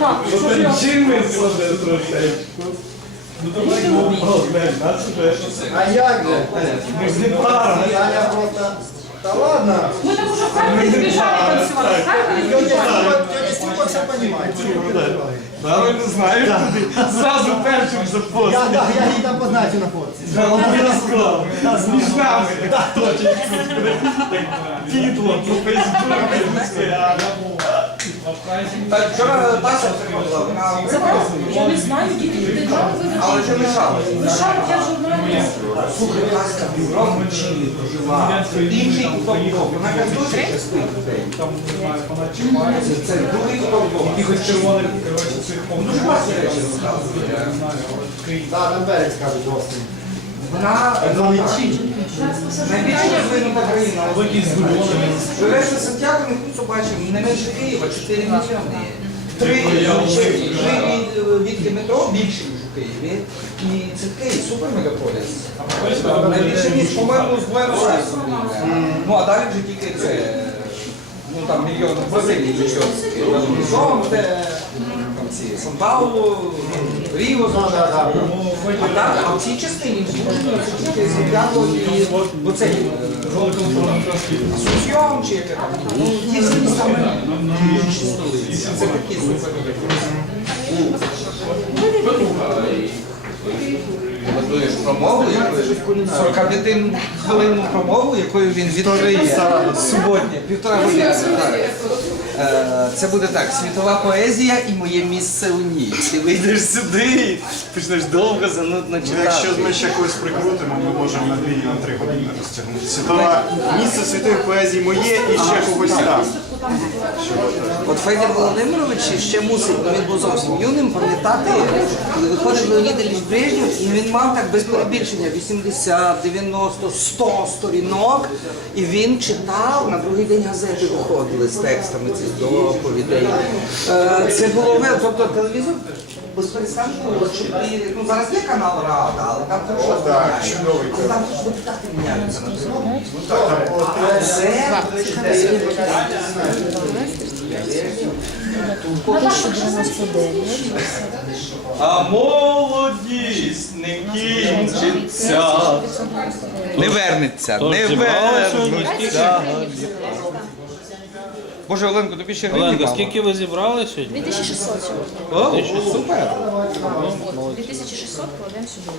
Ж я? Чим ми буде трошечку? Ну давай головне, нас вже. А як же? Ми ж не пара. Таня просто... Та ладно. Ми так уже в Харкові збіжали танцювати. В Харкові збіжали. Тетя Степа все понимает. Правильно знаєш туди. Зразу першим Я, запостив. да, я її там позначу на фотці. Обов'язково. Між нами. Точечку. Тітло по Фейсбуці. Так, вчора Тася приходила, вона Я не знаю, діти держави але вже лишалась. Лишають, я журналіст. Слухай, півроку в Чилі прожила. Інший Богу. Вона каже, дуже частий людей. Це- Це другий Богу. Якихось червоних, коротше, цих Дуже класні речі розказує. Да, там берег скажуть острів. Вона найбільш розвинута країна. Живеш Сантьяго, тут побачимо, не менше Києва, 4 мільйони. Три від, від метро більше, ніж у Києві. І це такий супер мегаполіс. Найбільше ніж, по-моєму, з Буенос-Айресом. Ну, а далі вже тільки це, ну там мільйон Бразилії. Що, де ці, Сан-Паулу, Ріо, Да, да, да. а так, а в цій частині тільки Сантьяго і оцей Асунсьон чи яке там. Ну, ті всі міста інші столиці. Це такі супер. Готуєш промову, якою 45 хвилинну промову, якою він відкриє суботні, півтора години. Е, Це буде так, світова поезія і моє місце у ній. Ти вийдеш сюди і почнеш довго занудно Ну. Якщо ми ще когось прикрутимо, ми можемо на дві на три години розтягнути. Світова місце світової поезії моє і ще когось там. От Федір Володимирович ще мусить, він був зовсім юним, пам'ятати, коли виходив Леонід Ілліч Брежнєв, і він мав так без перебільшення 80, 90, 100 сторінок, і він читав, на другий день газети виходили з текстами цих доповідей. Е, Це було тобто телевізор без перестанку ну зараз є канал Рада, але там теж щось так, міняється. там депутати міняються. А молодість не кінчиться. Не вернеться, не вернеться. Боже, Оленко, тобі ще гривні Оленко, мало. скільки ви зібрали сьогодні? 2600 сьогодні. О, супер. 2600 кладемо сюди.